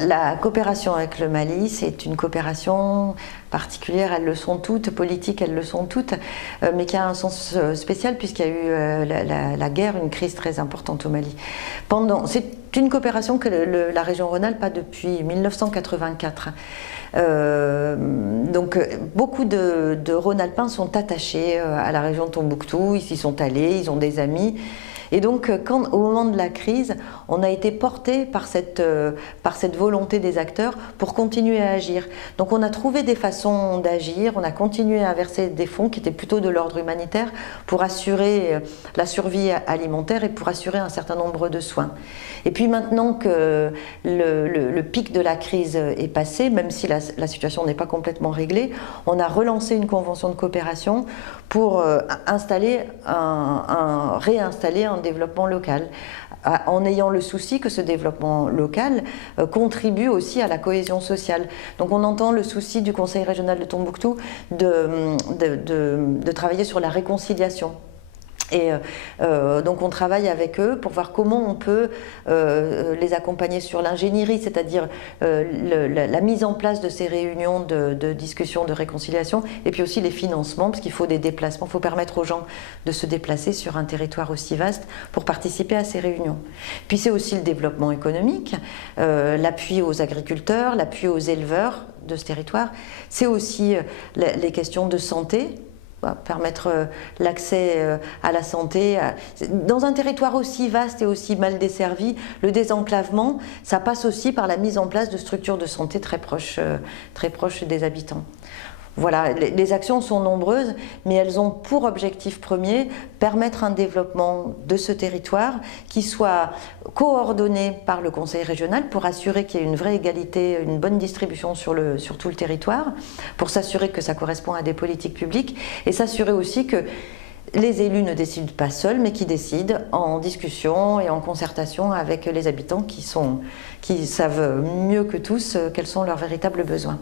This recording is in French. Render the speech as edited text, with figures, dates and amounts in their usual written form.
La coopération avec le Mali, c'est une coopération particulière, elles le sont toutes, politique, elles le sont toutes, mais qui a un sens spécial puisqu'il y a eu la guerre, une crise très importante au Mali. C'est une coopération que la région Rhône-Alpes a depuis 1984. Donc beaucoup de Rhône-Alpins sont attachés à la région de Tombouctou, ils s'y sont allés, ils ont des amis. Et donc, au moment de la crise, on a été porté par cette volonté des acteurs pour continuer à agir. Donc on a trouvé des façons d'agir, on a continué à verser des fonds qui étaient plutôt de l'ordre humanitaire pour assurer la survie alimentaire et pour assurer un certain nombre de soins. Et puis maintenant que le pic de la crise est passé, même si la situation n'est pas complètement réglée, on a relancé une convention de coopération pour réinstaller un développement local, en ayant le souci que ce développement local contribue aussi à la cohésion sociale. Donc on entend le souci du Conseil régional de Tombouctou de travailler sur la réconciliation. Et donc on travaille avec eux pour voir comment on peut les accompagner sur l'ingénierie, c'est-à-dire la mise en place de ces réunions de discussion, de réconciliation, et puis aussi les financements, parce qu'il faut des déplacements, il faut permettre aux gens de se déplacer sur un territoire aussi vaste pour participer à ces réunions. Puis c'est aussi le développement économique, l'appui aux agriculteurs, l'appui aux éleveurs de ce territoire, c'est aussi les questions de santé, permettre l'accès à la santé. Dans un territoire aussi vaste et aussi mal desservi, le désenclavement, ça passe aussi par la mise en place de structures de santé très proches des habitants. Voilà, les actions sont nombreuses, mais elles ont pour objectif premier permettre un développement de ce territoire qui soit coordonné par le Conseil régional pour assurer qu'il y ait une vraie égalité, une bonne distribution sur tout le territoire, pour s'assurer que ça correspond à des politiques publiques et s'assurer aussi que les élus ne décident pas seuls, mais qui décident en discussion et en concertation avec les habitants qui savent mieux que tous quels sont leurs véritables besoins.